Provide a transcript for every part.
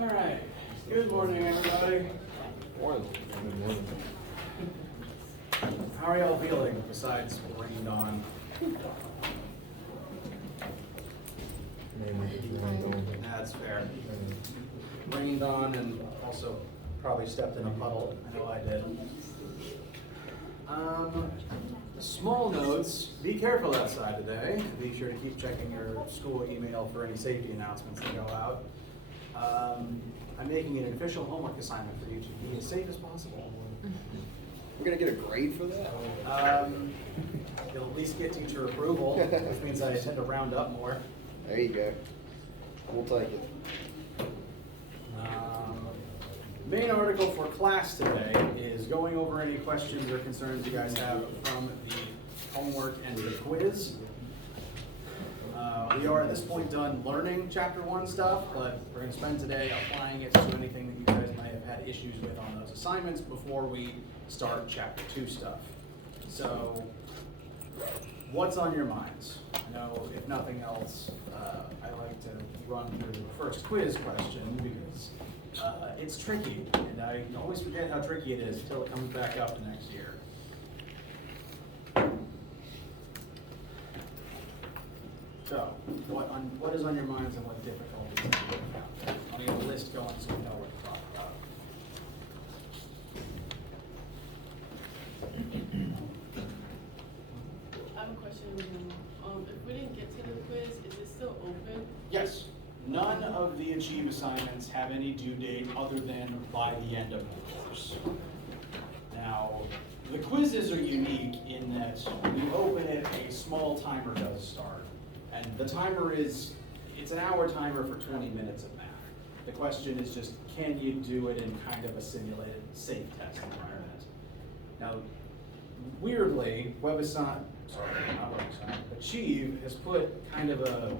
All right. Good morning, everybody. How are y'all feeling besides rained on? That's fair. Rained on and also probably stepped in a puddle. I know I did. Small notes, be careful outside today. Be sure to keep checking your school email for any safety announcements that go out. I'm making it an official homework assignment for you to be as safe as possible. We're gonna get a grade for that? You'll at least get teacher approval, which means I tend to round up more. There you go. We'll take it. Main article for class today is going over any questions or concerns you guys have from the homework and the quiz. We are at this point done learning chapter 1 stuff, but we're going to spend today applying it to anything that you guys might have had issues with on those assignments before we start chapter 2 stuff. So, what's on your minds? I know, if nothing else, I like to run through the first quiz question because it's tricky, and I always forget how tricky it is until it comes back up the next year. So, what is on your minds and what difficulties have you encountered? I'll get a list going so we know what to talk about. I have a question. If we didn't get to the quiz, is it still open? Yes. None of the Achieve assignments have any due date other than by the end of the course. Now, the quizzes are unique in that when you open it, a small timer does start. And the timer it's an hour timer for 20 minutes of math. The question is just, can you do it in kind of a simulated safe test environment? Now, weirdly, Achieve has put kind of a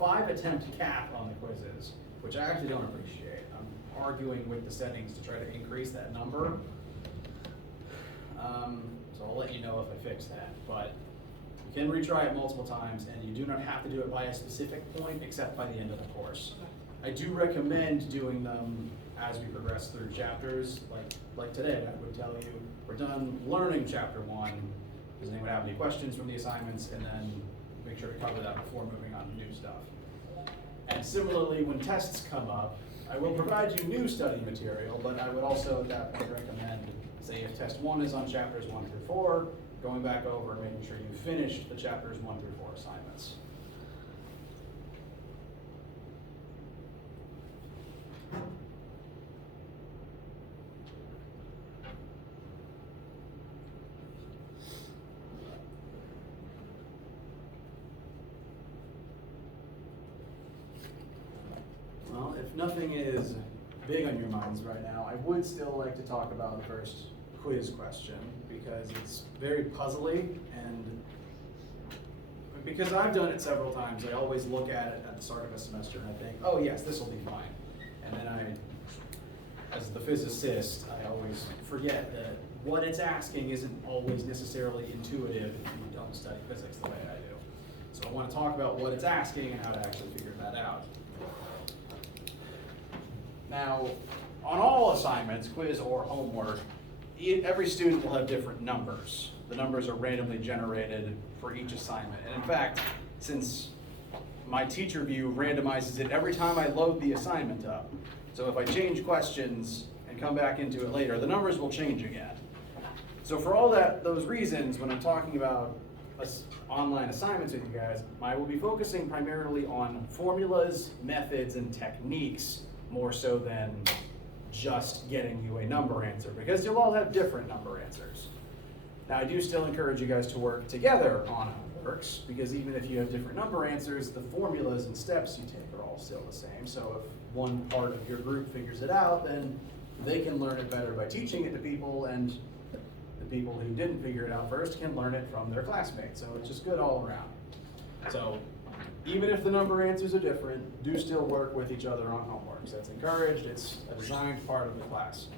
5-attempt cap on the quizzes, which I actually don't appreciate. I'm arguing with the settings to try to increase that number. So I'll let you know if I fix that. But you can retry it multiple times, and you do not have to do it by a specific point except by the end of the course. I do recommend doing them as we progress through chapters. Like today, I would tell you, we're done learning chapter 1. Does anyone have any questions from the assignments? And then make sure to cover that before moving on to new stuff. And similarly, when tests come up, I will provide you new study material, but I would also at that point recommend, say if test 1 is on chapters 1 through 4, going back over and making sure you finished the chapters 1 through 4 assignments. Well, if nothing is big on your minds right now, I would still like to talk about the first quiz question because it's very puzzly, and because I've done it several times, I always look at it at the start of a semester and I think, oh yes, this will be fine. And then as the physicist, I always forget that what it's asking isn't always necessarily intuitive if you don't study physics the way I do. So I want to talk about what it's asking and how to actually figure that out. Now, on all assignments, quiz or homework, every student will have different numbers. The numbers are randomly generated for each assignment. And in fact, since my teacher view randomizes it every time I load the assignment up, so if I change questions and come back into it later, the numbers will change again. So for all those reasons, when I'm talking about online assignments with you guys, I will be focusing primarily on formulas, methods, and techniques more so than just getting you a number answer, because you'll all have different number answers. Now, I do still encourage you guys to work together on homeworks, because even if you have different number answers, the formulas and steps you take are all still the same. So if one part of your group figures it out, then they can learn it better by teaching it to people, and the people who didn't figure it out first can learn it from their classmates. So it's just good all around. So even if the number answers are different, do still work with each other on homeworks. That's encouraged. It's a designed part of the class.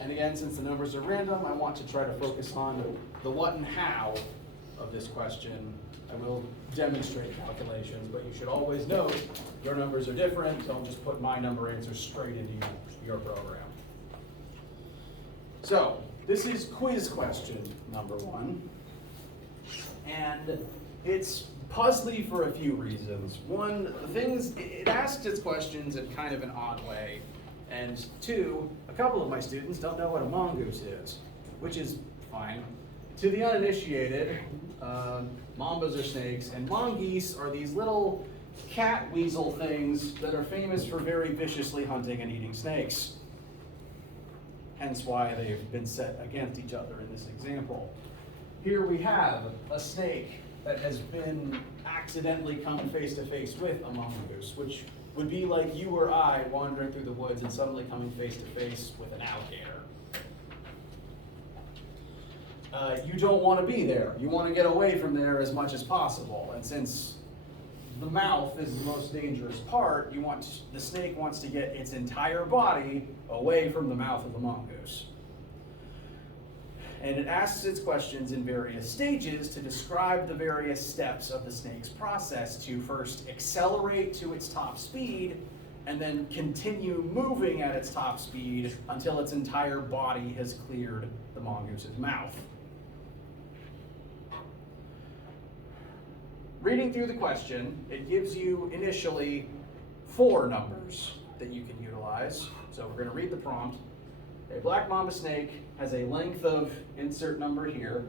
And again, since the numbers are random, I want to try to focus on the what and how of this question I will demonstrate calculations, but you should always note your numbers are different. Don't just put my number answers straight into your program. So, this is quiz question number 1. And it's puzzly for a few reasons. One, the things, it asks its questions in kind of an odd way. And 2, a couple of my students don't know what a mongoose is, which is fine. To the uninitiated, mambas are snakes, and mongoose are these little cat weasel things that are famous for very viciously hunting and eating snakes. Hence why they've been set against each other in this example. Here we have a snake that has been accidentally come face to face with a mongoose, which would be like you or I wandering through the woods and suddenly coming face to face with an alligator. You don't want to be there. You want to get away from there as much as possible. And since the mouth is the most dangerous part, the snake wants to get its entire body away from the mouth of the mongoose. And it asks its questions in various stages to describe the various steps of the snake's process to first accelerate to its top speed and then continue moving at its top speed until its entire body has cleared the mongoose's mouth. Reading through the question, it gives you initially 4 numbers that you can utilize. So we're going to read the prompt. A black mamba snake has a length of insert number here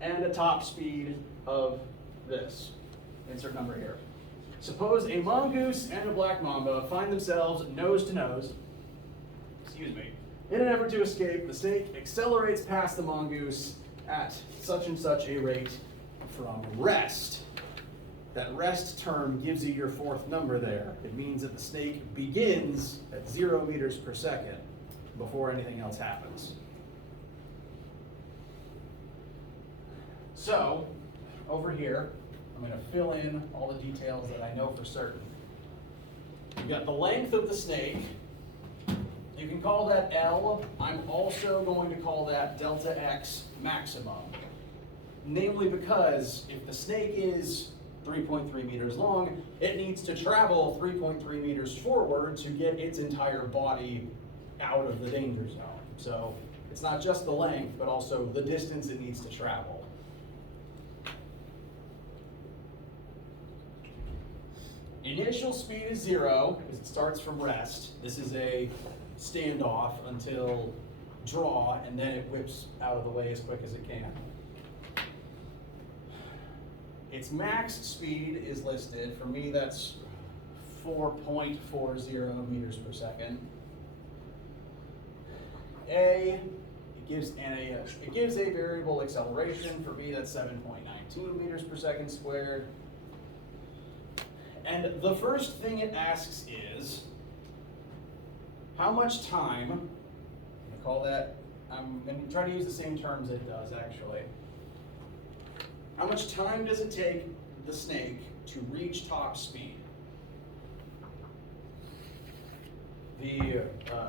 and a top speed of this. Insert number here. Suppose a mongoose and a black mamba find themselves nose to nose. In an effort to escape, the snake accelerates past the mongoose at such and such a rate from rest. That rest term gives you your 4th number there. It means that the snake begins at 0 meters per second before anything else happens. So, over here, I'm going to fill in all the details that I know for certain. You've got the length of the snake. You can call that L. I'm also going to call that delta X maximum. Namely because if the snake is 3.3 meters long, it needs to travel 3.3 meters forward to get its entire body out of the danger zone. So it's not just the length, but also the distance it needs to travel. Initial speed is 0, because it starts from rest. This is a standoff until draw, and then it whips out of the way as quick as it can. Its max speed is listed. For me, that's 4.40 meters per second. It gives a variable acceleration. For me, that's 7.19 meters per second squared. And the first thing it asks is, how much time, I'm going to try to use the same terms it does actually. How much time does it take the snake to reach top speed? The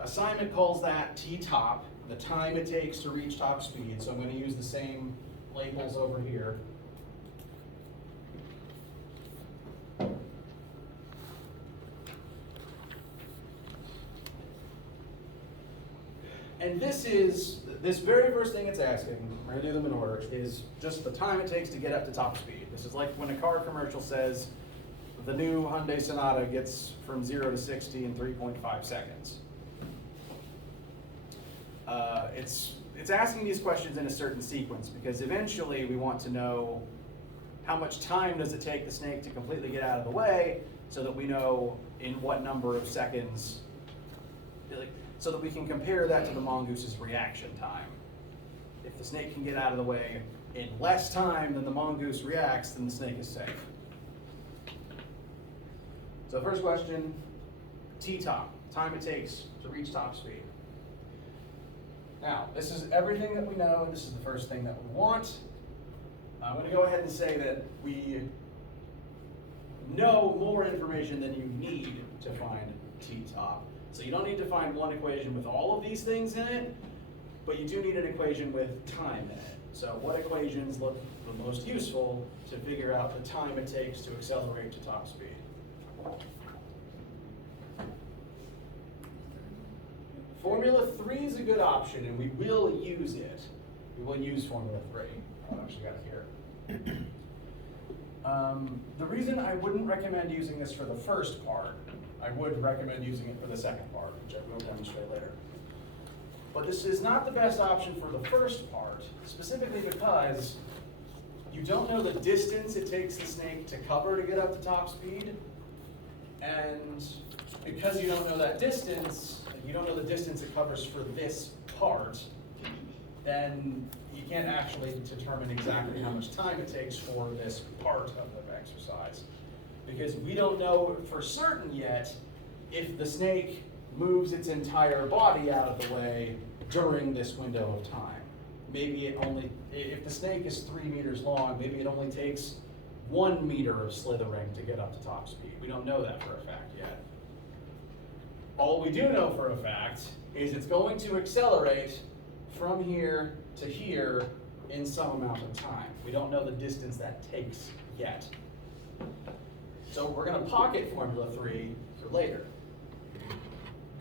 assignment calls that T-top, the time it takes to reach top speed. So I'm going to use the same labels over here. And this very first thing it's asking, we're going to do them in order, is just the time it takes to get up to top speed. This is like when a car commercial says the new Hyundai Sonata gets from 0 to 60 in 3.5 seconds. It's asking these questions in a certain sequence because eventually we want to know how much time does it take the snake to completely get out of the way so that we know in what number of seconds, so that we can compare that to the mongoose's reaction time. If the snake can get out of the way in less time than the mongoose reacts, then the snake is safe. So first question, T-top, time it takes to reach top speed. Now, this is everything that we know. This is the first thing that we want. I'm going to go ahead and say that we know more information than you need to find T-top. So you don't need to find one equation with all of these things in it, but you do need an equation with time in it. So what equations look the most useful to figure out the time it takes to accelerate to top speed? Formula 3 is a good option, and we will use it. We will use Formula 3. I've actually got it here. The reason I wouldn't recommend using this for the first part, I would recommend using it for the second part, which I will demonstrate later. But this is not the best option for the first part, specifically because you don't know the distance it takes the snake to cover to get up to top speed. And because you don't know that distance, you don't know the distance it covers for this part, then you can't actually determine exactly how much time it takes for this part of the exercise. Because we don't know for certain yet if the snake moves its entire body out of the way during this window of time. Maybe it only, if the snake is 3 meters long, maybe it only takes 1 meter of slithering to get up to top speed. We don't know that for a fact yet. All we do know for a fact is it's going to accelerate from here to here in some amount of time. We don't know the distance that takes yet. So we're going to pocket Formula 3 for later.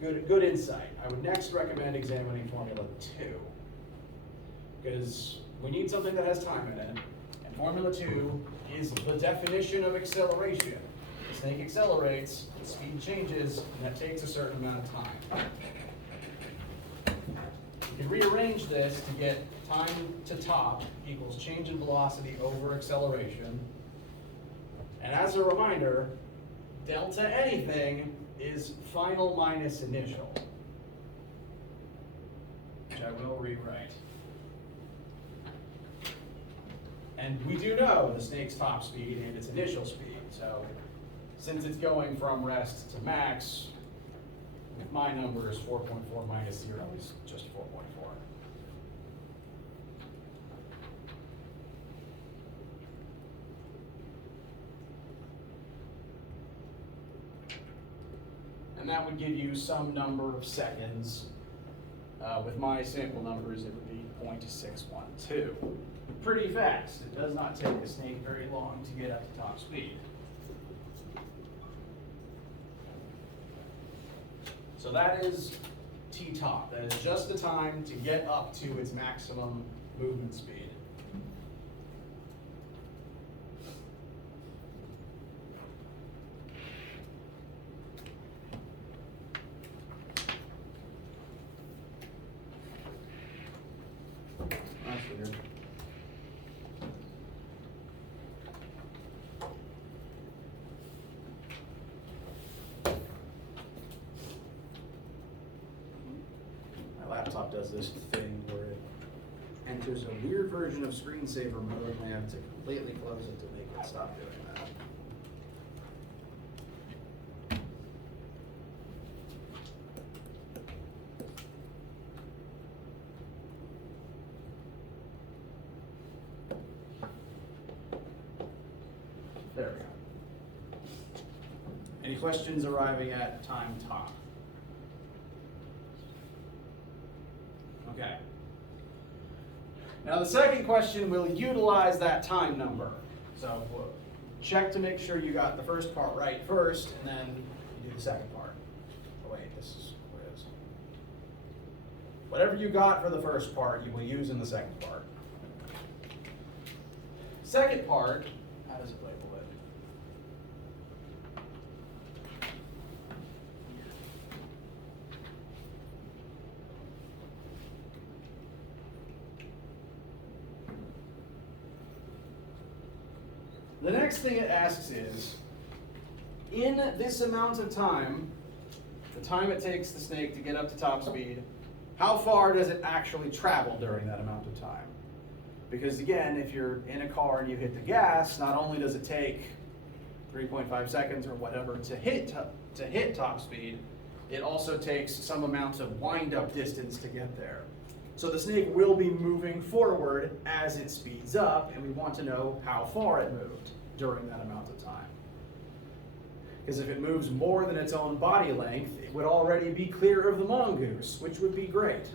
Good insight. I would next recommend examining Formula 2, because we need something that has time in it, and Formula 2 is the definition of acceleration. The snake accelerates, the speed changes, and that takes a certain amount of time. You can rearrange this to get time to top equals change in velocity over acceleration. And as a reminder, delta anything is final minus initial, which I will rewrite. And we do know the snake's top speed and its initial speed. So since it's going from rest to max, my number is 4.4 minus 0 is just 4.4. And that would give you some number of seconds. With my sample numbers, it would be 0.612. Pretty fast. It does not take a snake very long to get up to top speed. So that is T-top. That is just the time to get up to its maximum movement speed. That's weird. My laptop does this thing where it enters a weird version of screensaver mode, and I have to completely close it to make it stop doing that. There we go. Any questions arriving at time top? Okay. Now the second question will utilize that time number. So we'll check to make sure you got the first part right first, and then you do the second part. Oh wait, this is what it is. Whatever you got for the first part, you will use in the second part. Second part, how does it label it? The next thing it asks is, in this amount of time, the time it takes the snake to get up to top speed, how far does it actually travel during that amount of time? Because again, if you're in a car and you hit the gas, not only does it take 3.5 seconds or whatever to hit top speed, it also takes some amount of wind-up distance to get there. So the snake will be moving forward as it speeds up, and we want to know how far it moved during that amount of time. Because if it moves more than its own body length, it would already be clear of the mongoose, which would be great.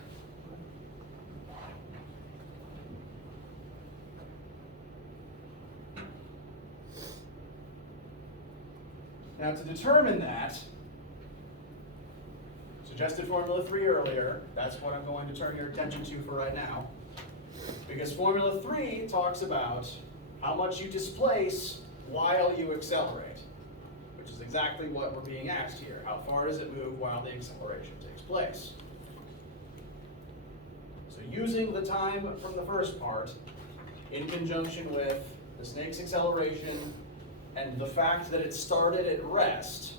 Now to determine that, suggested formula 3 earlier, that's what I'm going to turn your attention to for right now. Because formula 3 talks about how much you displace while you accelerate, which is exactly what we're being asked here. How far does it move while the acceleration takes place? So using the time from the first part in conjunction with the snake's acceleration and the fact that it started at rest,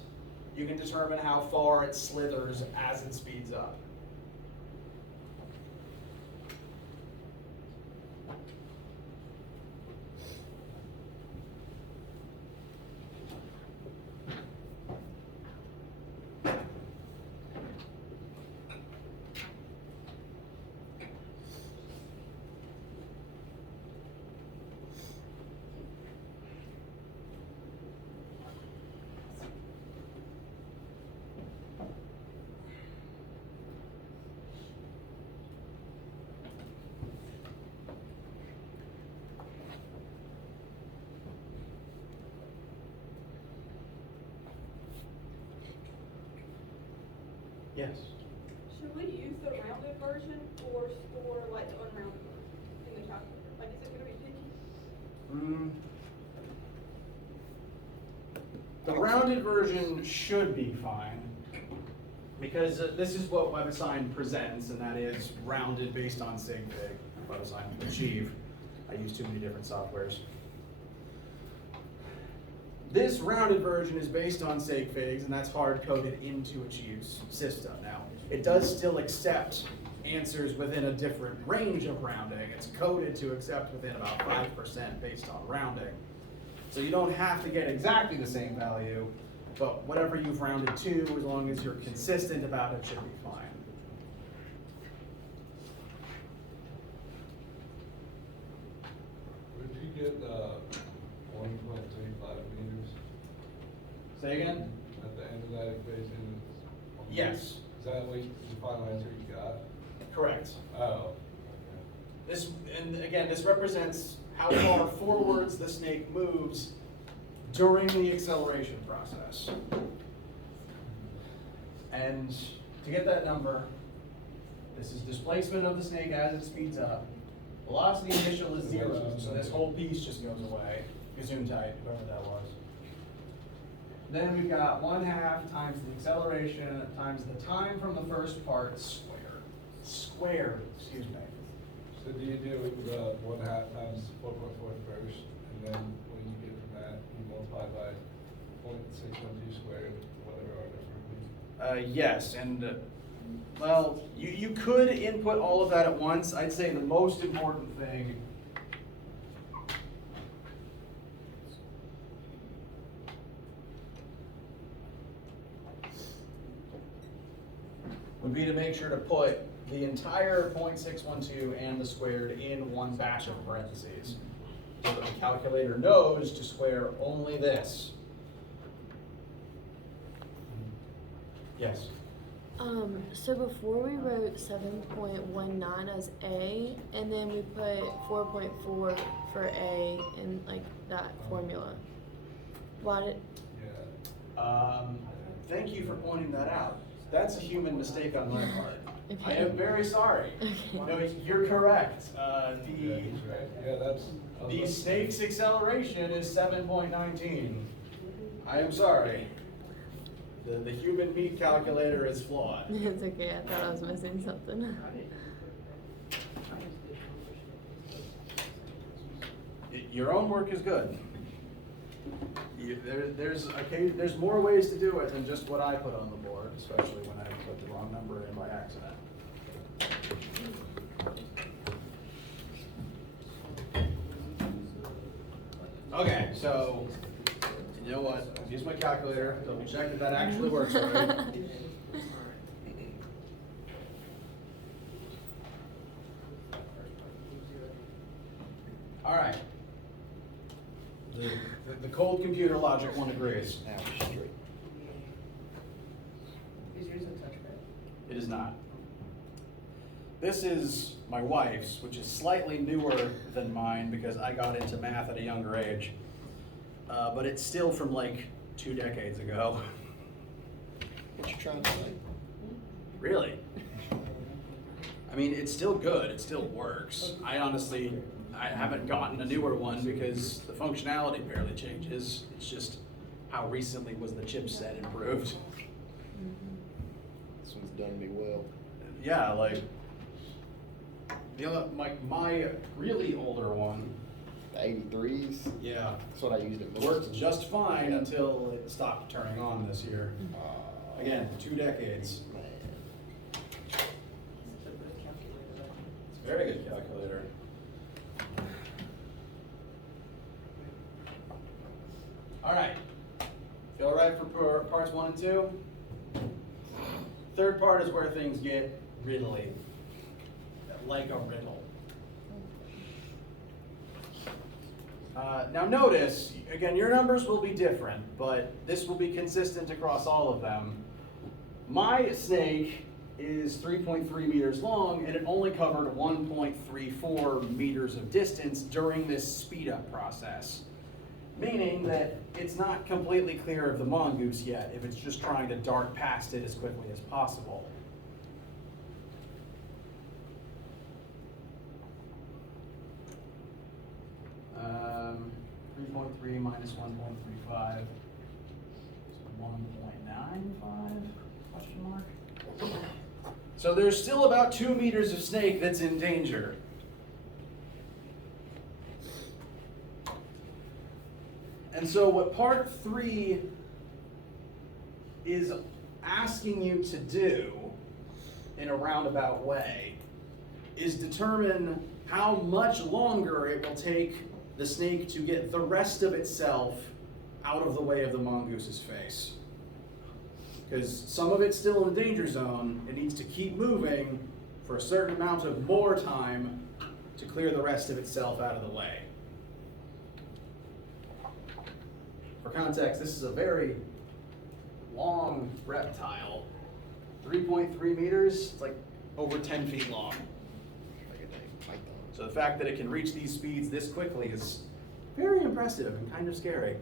you can determine how far it slithers as it speeds up. Yes. Should we use the rounded version or like the unrounded version in the calculator? Like, is it gonna be picky? The rounded version should be fine, because this is what WebAssign presents, and that is rounded based on sig fig. WebAssign Achieve. I use too many different softwares. This rounded version is based on sig figs, and that's hard-coded into Achieve's system. Now, it does still accept answers within a different range of rounding. It's coded to accept within about 5% based on rounding. So you don't have to get exactly the same value, but whatever you've rounded to, as long as you're consistent about it, should be fine. Would you get 1.35 meters Say again? at the end of that equation? Yes. Is that what the final answer you got? Correct. Oh. This, and again, this represents how far forwards the snake moves during the acceleration process. And to get that number, this is displacement of the snake as it speeds up. Velocity initial is 0, so this whole piece just goes away. Gesundheit, whoever that was. Then we've got 1/2 times the acceleration times the time from the first part squared, excuse me. So do you do the 1/2 times 4.4 first, and then when you get from that, you multiply by 0.612 squared, whatever our number would be? Yes, and well, you could input all of that at once. I'd say the most important thing would be to make sure to put the entire 0.612 and the squared in one batch of parentheses, so that the calculator knows to square only this. Yes? So before we wrote 7.19 as A, and then we put 4.4 for A in like that formula. Why did, Yeah. Thank you for pointing that out. That's a human mistake on my part. Okay. I am very sorry. Okay. No, you're correct. Yeah, he's right. Yeah, that's. The snake's acceleration is 7.19. I am sorry. The human meat calculator is flawed. it's okay, I thought I was missing something. Your own work is good. There's more ways to do it than just what I put on the board, especially when I put the wrong number in by accident. Okay, so you know what? Use my calculator, double check that actually works right. All right. The cold computer logic one agrees. Now we're straight. Is yours a touchpad? It is not. This is my wife's, which is slightly newer than mine because I got into math at a younger age. But it's still from like 2 decades ago. What you trying to say? Really? I mean, it's still good, it still works. I haven't gotten a newer one because the functionality barely changes. It's just how recently was the chipset improved. This one's done me well. Yeah, like, my really older one, The 83s, yeah, that's what I used it most. worked just fine until it stopped turning on this year. Again, 2 decades. Man. It's a very good calculator. All right. Feel all right for parts 1 and 2? Third part is where things get riddly, like a riddle. Now notice, again, your numbers will be different, but this will be consistent across all of them. My snake is 3.3 meters long, and it only covered 1.34 meters of distance during this speed up process. Meaning that it's not completely clear of the mongoose yet if it's just trying to dart past it as quickly as possible. Um, 3.3 minus 1.35 is 1.95, question mark. So there's still about 2 meters of snake that's in danger. And so what part 3 is asking you to do in a roundabout way is determine how much longer it will take the snake to get the rest of itself out of the way of the mongoose's face. Because some of it's still in the danger zone, it needs to keep moving for a certain amount of more time to clear the rest of itself out of the way. For context, this is a very long reptile. 3.3 meters, it's like over 10 feet long. Like a dang python. So the fact that it can reach these speeds this quickly is very impressive and kind of scary.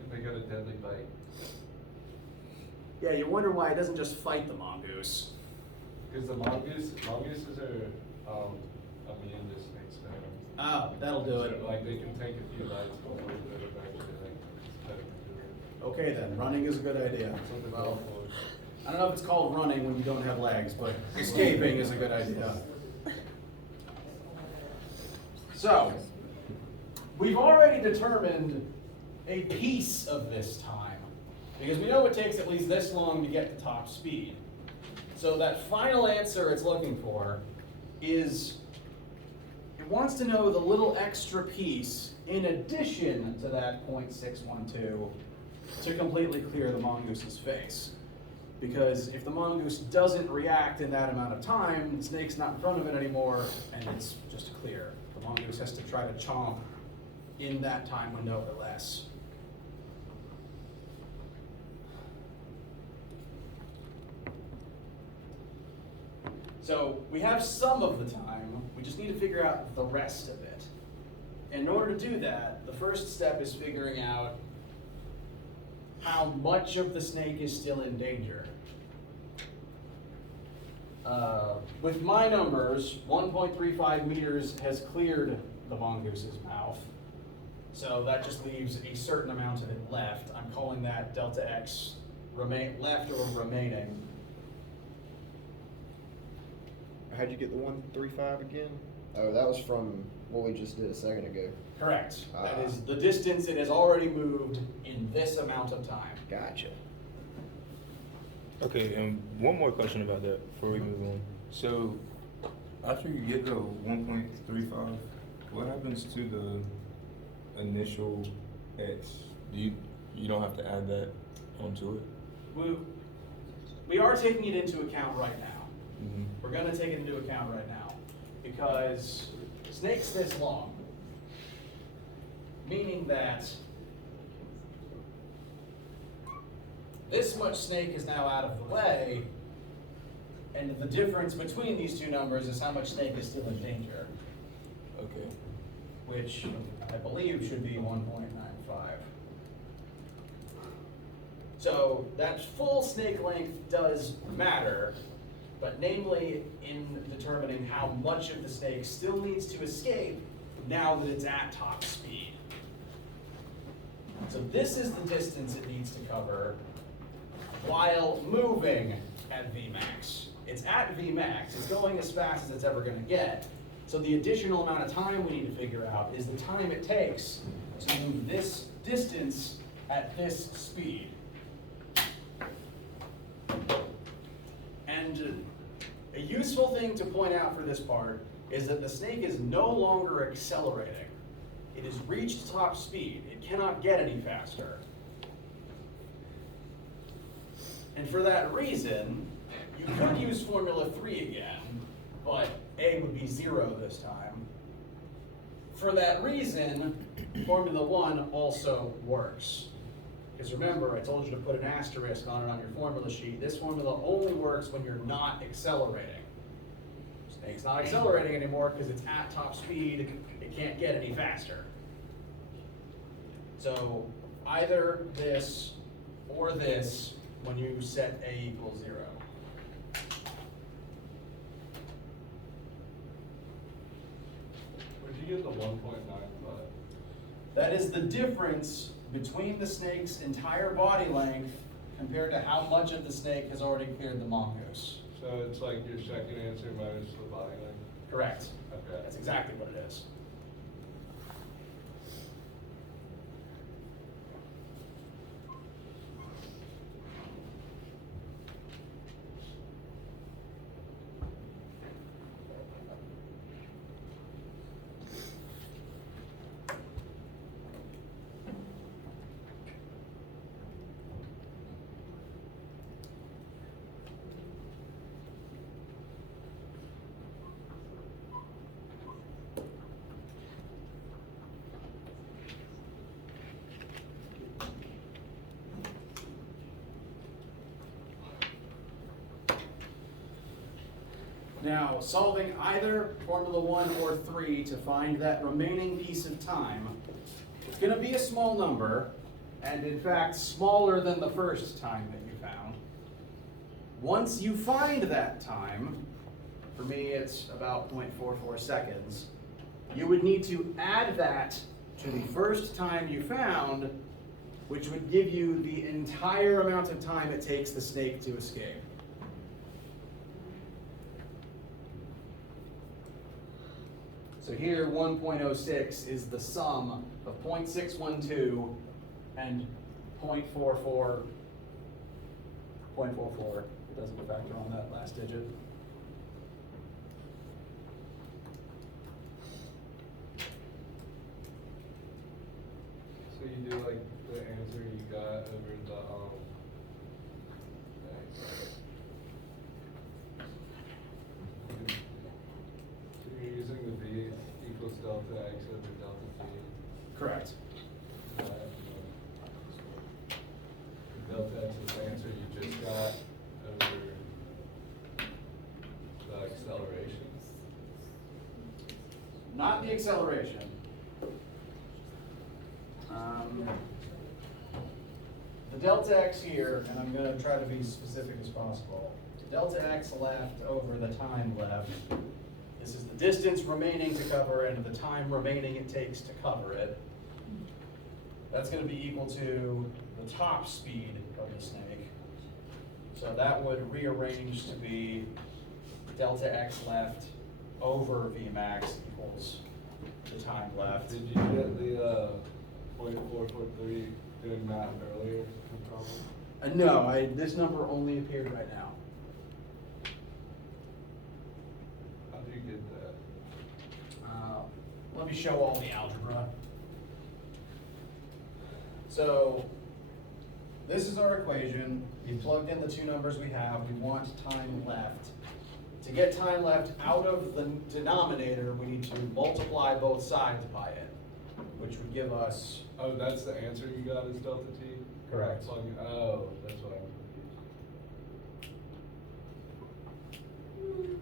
And they got a deadly bite. Yeah, you wonder why it doesn't just fight the mongoose. Because the mongooses are immune to snakes venom. Oh, that'll do it. So, like, they can take a few bites before they're eventually like cut it into it. Okay then, running is a good idea. That's what they're Well, going for. I don't know if it's called running when you don't have legs, but escaping is a good idea. So, we've already determined a piece of this time, because we know it takes at least this long to get to top speed. So that final answer it's looking for is, it wants to know the little extra piece in addition to that 0.612 to completely clear the mongoose's face. Because if the mongoose doesn't react in that amount of time, the snake's not in front of it anymore, and it's just clear. The mongoose has to try to chomp in that time window or less. So we have some of the time, we just need to figure out the rest of it. In order to do that, the first step is figuring out how much of the snake is still in danger. With my numbers, 1.35 meters has cleared the mongoose's mouth. So that just leaves a certain amount of it left. I'm calling that delta X left or remaining. How'd you get the 135 again? Oh, that was from what we just did a second ago. Correct. That is the distance it has already moved in this amount of time. Gotcha. Okay, and one more question about that before we move on. So, after you get the 1.35, what happens to the initial X? You don't have to add that onto it? We are taking it into account right now. Mm-hmm. We're gonna take it into account right now because snake's this long, meaning that this much snake is now out of the way, and the difference between these two numbers is how much snake is still in danger, Okay. which I believe should be 1.95. So that full snake length does matter, but namely in determining how much of the snake still needs to escape now that it's at top speed. So this is the distance it needs to cover while moving at Vmax. It's at Vmax, it's going as fast as it's ever gonna get. So the additional amount of time we need to figure out is the time it takes to move this distance at this speed. And a useful thing to point out for this part is that the snake is no longer accelerating. It has reached top speed. It cannot get any faster. And for that reason, you could use Formula 3 again, but A would be 0 this time. For that reason, Formula 1 also works. Because remember, I told you to put an asterisk on it on your formula sheet. This formula only works when you're not accelerating. Snake's not accelerating anymore because it's at top speed. It can't get any faster. So either this or this when you set A equals 0. Where'd you get the 1.95? That is the difference between the snake's entire body length compared to how much of the snake has already cleared the mongoose. So it's like your second answer minus the body length? Correct. Okay. That's exactly what it is. Now, solving either Formula 1 or 3 to find that remaining piece of time, it's going to be a small number, and in fact, smaller than the first time that you found. Once you find that time, for me it's about 0.44 seconds, you would need to add that to the first time you found, which would give you the entire amount of time it takes the snake to escape. So here, 1.06 is the sum of 0.612 and 0.44. It doesn't factor on that last digit. So you do like the answer you got over the so you're using the V equals delta X over delta T. Correct. Delta X is the answer you just got over the acceleration. Not the acceleration. The delta x here, and I'm going to try to be specific as possible. Delta x left over the time left. This is the distance remaining to cover and the time remaining it takes to cover it. That's going to be equal to the top speed of the snake. So that would rearrange to be delta x left over Vmax equals the time left. Did you get the 0.443 doing math earlier? No, this number only appeared right now. How do you get that? Let me show all the algebra. So this is our equation. We plugged in the two numbers we have. We want time left. To get time left out of the denominator, we need to multiply both sides by it, which would give us. Oh, that's the answer you got is delta T? Correct. Oh, that's what I'm confused.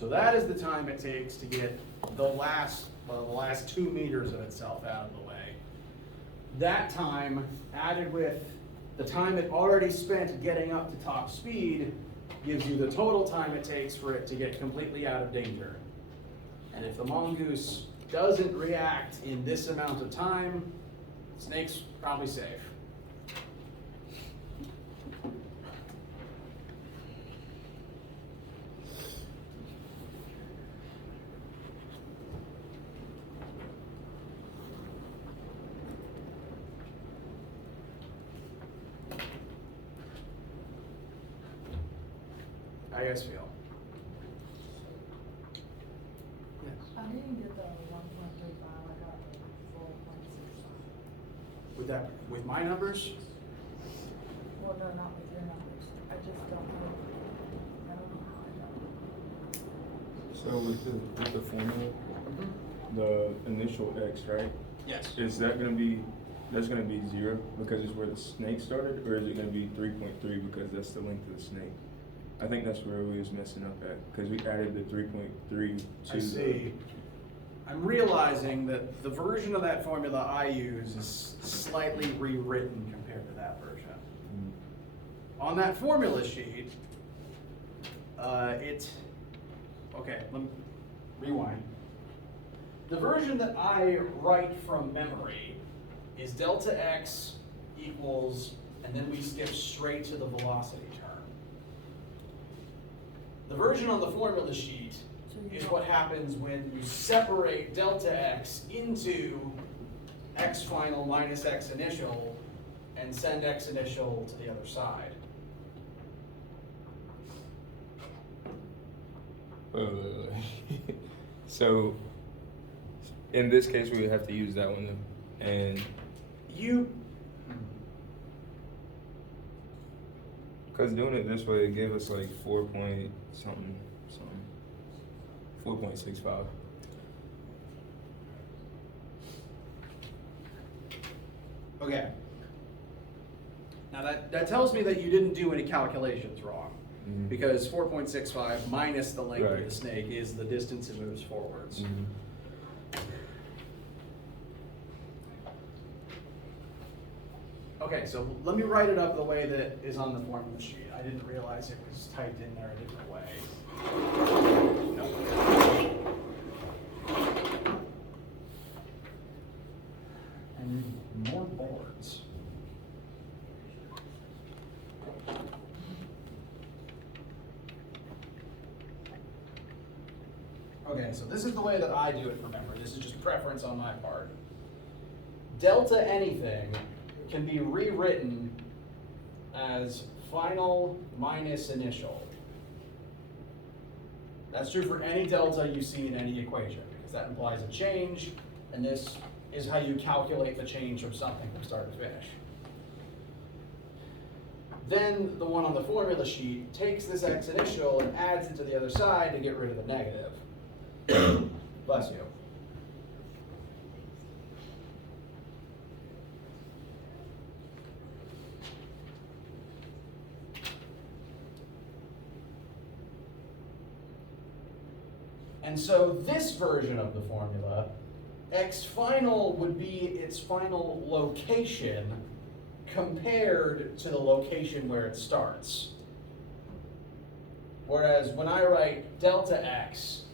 So that is the time it takes to get the last 2 meters of itself out of the way. That time, added with the time it already spent getting up to top speed, gives you the total time it takes for it to get completely out of danger. And if the mongoose doesn't react in this amount of time, the snake's probably safe. How you guys feel? Yes. I didn't get the 1.35, I got the 4.65. With my numbers? Well, no, not with your numbers. I just don't know. I don't know how I got it. So with the formula, the initial X, right? Yes. Is that's gonna be 0 because it's where the snake started, or is it gonna be 3.3 because that's the length of the snake? I think that's where we was messing up at, because we added the 3.3 to I see. I'm realizing that the version of that formula I use is slightly rewritten compared to that version. On that formula sheet, okay, let me rewind. The version that I write from memory is delta x equals, and then we skip straight to the velocity term. The version on the formula sheet is what happens when you separate delta x into x final minus x initial and send x initial to the other side. So in this case, we would have to use that one, and because doing it this way, it gave us like 4.65. Okay. Now that tells me that you didn't do any calculations wrong, because 4.65 minus the length of the Right. snake is the distance it moves forwards. Okay, so let me write it up the way that is on the formula sheet. I didn't realize it was typed in there a different way. No. And more boards. Okay, so this is the way that I do it from memory. This is just preference on my part. Delta anything can be rewritten as final minus initial. That's true for any delta you see in any equation, because that implies a change, and this is how you calculate the change from something from start to finish. Then the one on the formula sheet takes this x initial and adds it to the other side to get rid of the negative. Bless you. And so this version of the formula, x final would be its final location compared to the location where it starts. Whereas when I write delta x,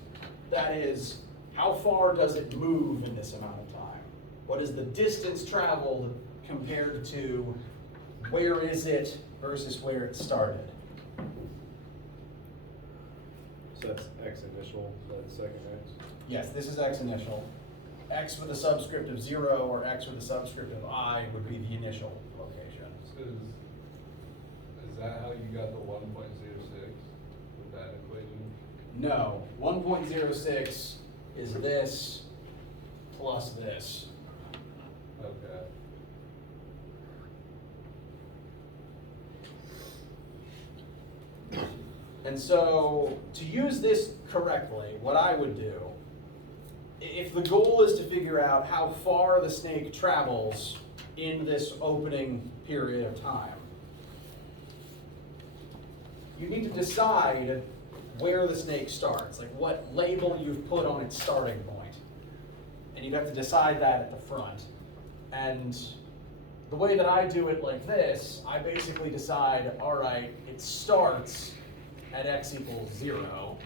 that is, how far does it move in this amount of time? What is the distance traveled compared to where is it versus where it started? So that's x initial, that second x? Yes, this is x initial. X with a subscript of 0 or x with a subscript of I would be the initial location. So is that how you got the 1.06 with that equation? No, 1.06 is this plus this. Okay. And so, to use this correctly, what I would do, if the goal is to figure out how far the snake travels in this opening period of time, you need to decide where the snake starts, like what label you've put on its starting point. And you'd have to decide that at the front. And the way that I do it like this, I basically decide, all right, it starts at x equals 0.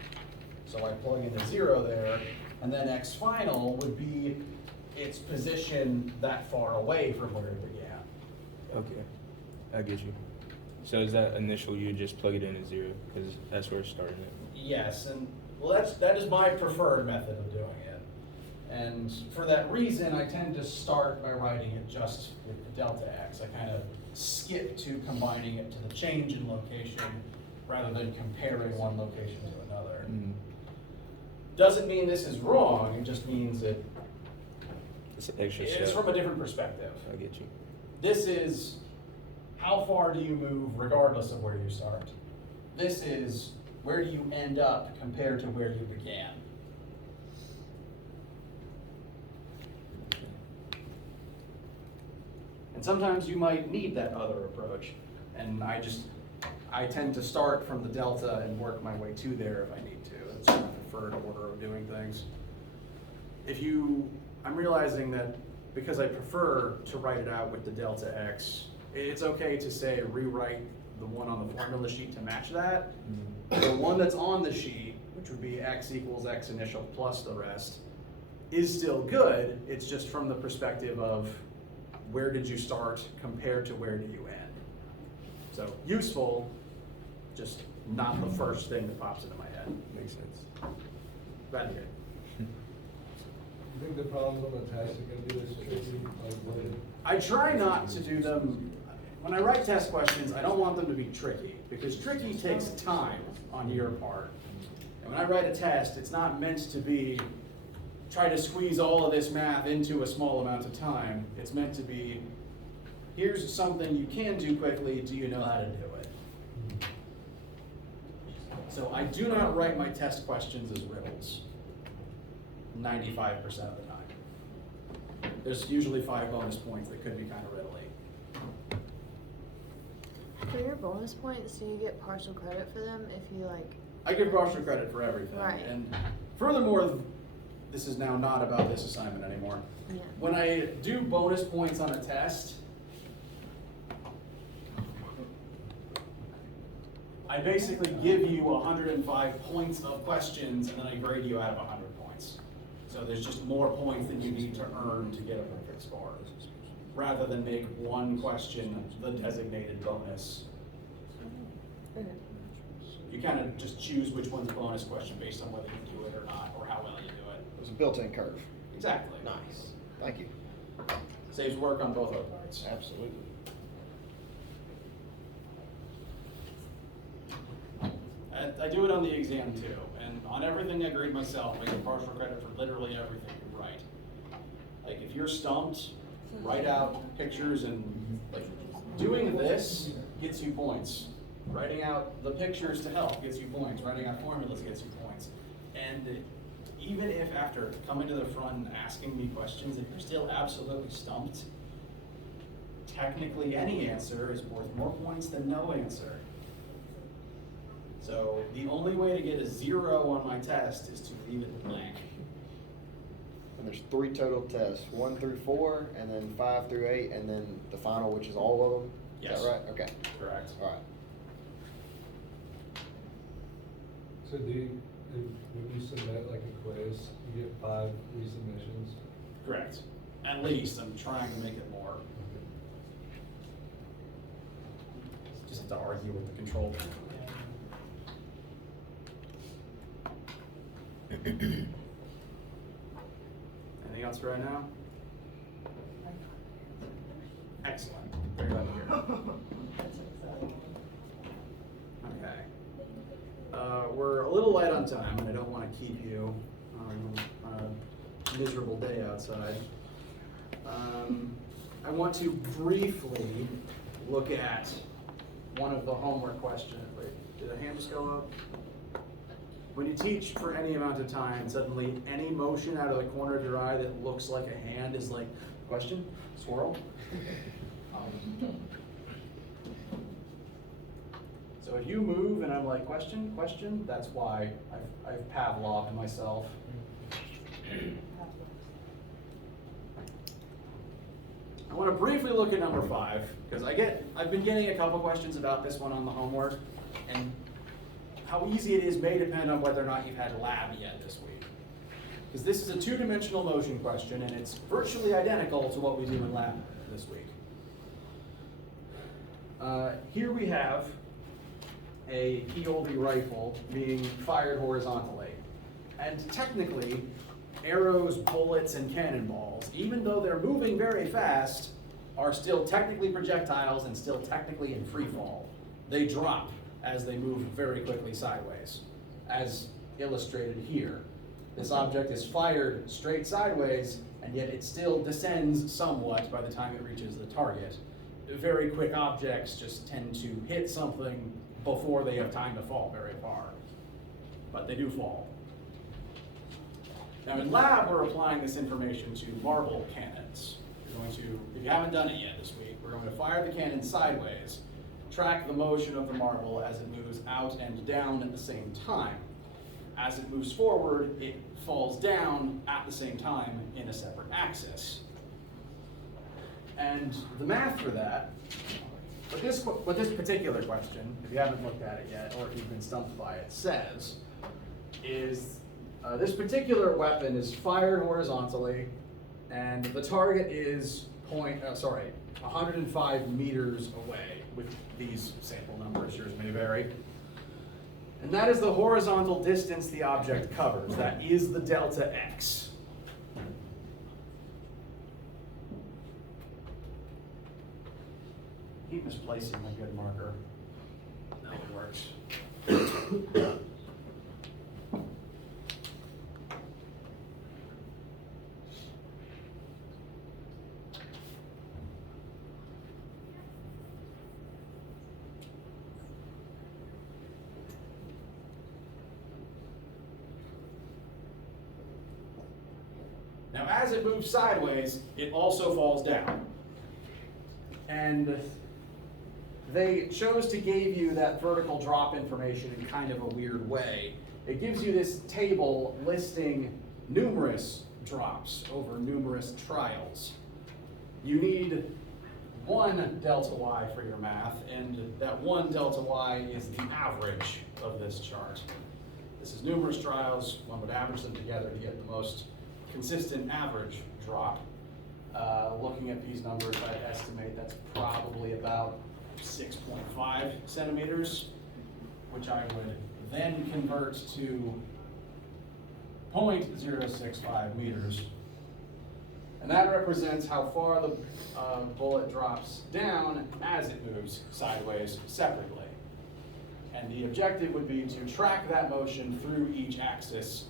So I plug in a 0 there, and then x final would be its position that far away from where it began. Okay, I get you. So is that initial, you just plug it in at 0, because that's where it's starting at? Yes, and well, that is my preferred method of doing it. And for that reason, I tend to start by writing it just with the delta x. I kind of skip to combining it to the change in location rather than comparing one location to another. Mm. Doesn't mean this is wrong, it just means it It's an extra it's step. from a different perspective. I get you. This is how far do you move regardless of where you start. This is where do you end up compared to where you began. And sometimes you might need that other approach. And I tend to start from the delta and work my way to there if I need to. It's my preferred order of doing things. I'm realizing that because I prefer to write it out with the delta x, it's okay to say rewrite the one on the formula sheet to match that. The one that's on the sheet, which would be x equals x initial plus the rest, is still good. It's just from the perspective of where did you start compared to where do you end. So useful, just not the first thing that pops into my head. Makes sense. Glad to hear it. You think the problems on the test are gonna be this tricky, like what it? I try not to do them, when I write test questions, I don't want them to be tricky, because tricky takes time on your part. And when I write a test, it's not meant to be, try to squeeze all of this math into a small amount of time. It's meant to be, here's something you can do quickly, do you know how to do it? So I do not write my test questions as riddles 95% of the time. There's usually 5 bonus points that could be kind of riddly. For your bonus points, do you get partial credit for them if you like? I give partial credit for everything. Right. And furthermore, this is now not about this assignment anymore. Yeah. When I do bonus points on a test, I basically give you 105 points of questions and then I grade you out of 100 points. So there's just more points than you need to earn to get a perfect score, rather than make one question the designated bonus. Okay. You kind of just choose which one's a bonus question based on whether you do it or not, or how well you do it. There's a built-in curve. Exactly. Nice. Thank you. Saves work on both our parts. Absolutely. I do it on the exam too, and on everything I grade myself, I get partial credit for literally everything you write. Like if you're stumped, write out pictures and like doing this gets you points. Writing out the pictures to help gets you points. Writing out formulas gets you points. And even if after coming to the front and asking me questions, if you're still absolutely stumped, technically any answer is worth more points than no answer. So the only way to get a 0 on my test is to leave it blank. And there's 3 total tests, 1 through 4, and then 5 through 8, and then the final, which is all of them? Yes. Is that right? Okay. Correct. All right. So when you submit like a quiz, you get 5 resubmissions? Correct. At least I'm trying to make it more. Just have to argue with the control panel. Anything else for right now? Excellent. Very glad to hear it. Okay. We're a little light on time, and I don't want to keep you on a miserable day outside. I want to briefly look at one of the homework questions. Wait, did a hand just go up? When you teach for any amount of time, suddenly any motion out of the corner of your eye that looks like a hand is like, question? Swirl? So So if you move and I'm like, question, question, that's why I've Pavloved myself. I want to briefly look at number 5, because I've been getting a couple questions about this one on the homework, and how easy it is may depend on whether or not you've had lab yet this week. Because this is a 2-dimensional motion question, and it's virtually identical to what we do in lab this week. Here we have a P-Oldie rifle being fired horizontally. And technically, arrows, bullets, and cannonballs, even though they're moving very fast, are still technically projectiles and still technically in free fall. They drop as they move very quickly sideways, as illustrated here. This object is fired straight sideways, and yet it still descends somewhat by the time it reaches the target. Very quick objects just tend to hit something before they have time to fall very far, but they do fall. Now in lab, we're applying this information to marble cannons. We're going to, if you haven't done it yet this week, we're going to fire the cannon sideways, track the motion of the marble as it moves out and down at the same time. As it moves forward, it falls down at the same time in a separate axis. And the math for that, but this particular question, if you haven't looked at it yet, or if you've been stumped by it, says, is this particular weapon is fired horizontally, and the target is 105 meters away with these sample numbers. Yours may vary. And that is the horizontal distance the object covers. That is the delta x. Keep misplacing my good marker. Now it works. Now, as it moves sideways, it also falls down. And they chose to give you that vertical drop information in kind of a weird way. It gives you this table listing numerous drops over numerous trials. You need one delta y for your math, and that one delta y is the average of this chart. This is numerous trials. One would average them together to get the most consistent average drop. Looking at these numbers, I'd estimate that's probably about 6.5 centimeters, which I would then convert to 0.065 meters. And that represents how far the bullet drops down as it moves sideways separately. And the objective would be to track that motion through each axis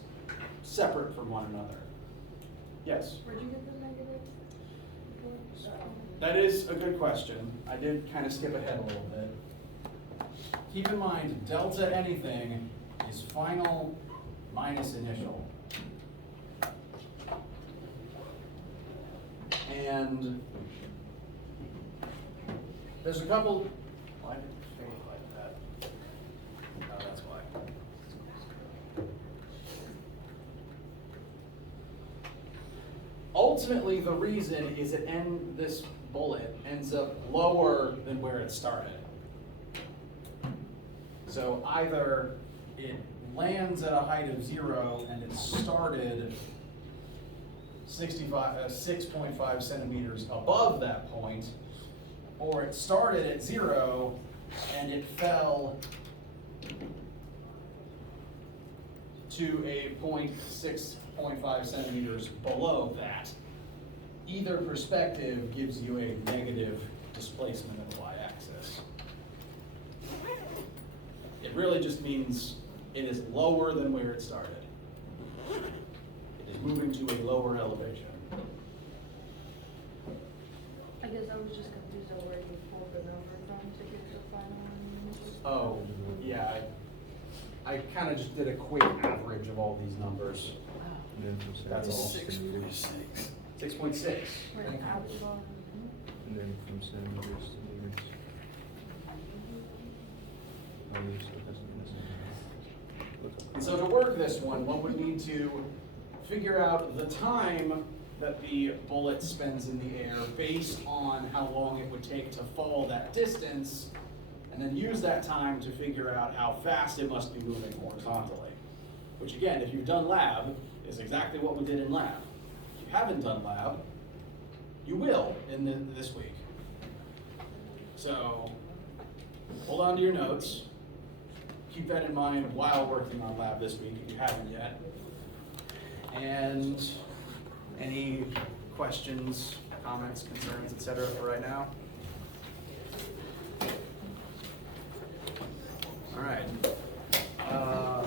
separate from one another. Yes? Where'd you get the negatives? That is a good question. I did kind of skip ahead a little bit. Keep in mind, delta anything is final minus initial. And there's a couple, why did it fade like that? Oh, that's why. Ultimately, the reason is this bullet ends up lower than where it started. So either it lands at a height of 0 and it started 6.5 centimeters above that point, or it started at 0 and it fell to a 6.5 centimeters below that. Either perspective gives you a negative displacement of the y-axis. It really just means it is lower than where it started. It is moving to a lower elevation. I guess I was just confused on where you pulled the number from to get the final one. Oh, yeah, I kind of just did a quick average of all these numbers. And then from That's all. centimeters- 6.6. Where the apples are. And then from centimeters to meters. And so to work this one would need to figure out the time that the bullet spends in the air based on how long it would take to fall that distance, and then use that time to figure out how fast it must be moving horizontally. Which again, if you've done lab, is exactly what we did in lab. If you haven't done lab, you will in this week. So hold on to your notes. Keep that in mind while working on lab this week if you haven't yet. And any questions, comments, concerns, etc. for right now? All right.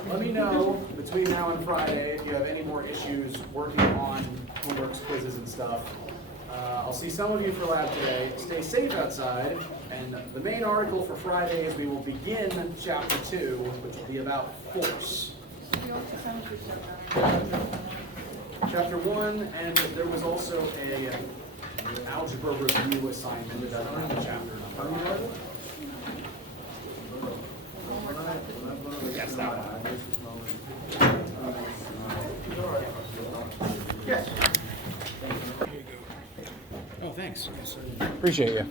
Let me know between now and Friday if you have any more issues working on homeworks, quizzes, and stuff. I'll see some of you for lab today. Stay safe outside. And the main article for Friday is we will begin chapter 2, which will be about force. Chapter 1, and there was also a algebra review assignment that doesn't have a chapter number. Yes, that one. Yes. Oh, thanks. Appreciate you.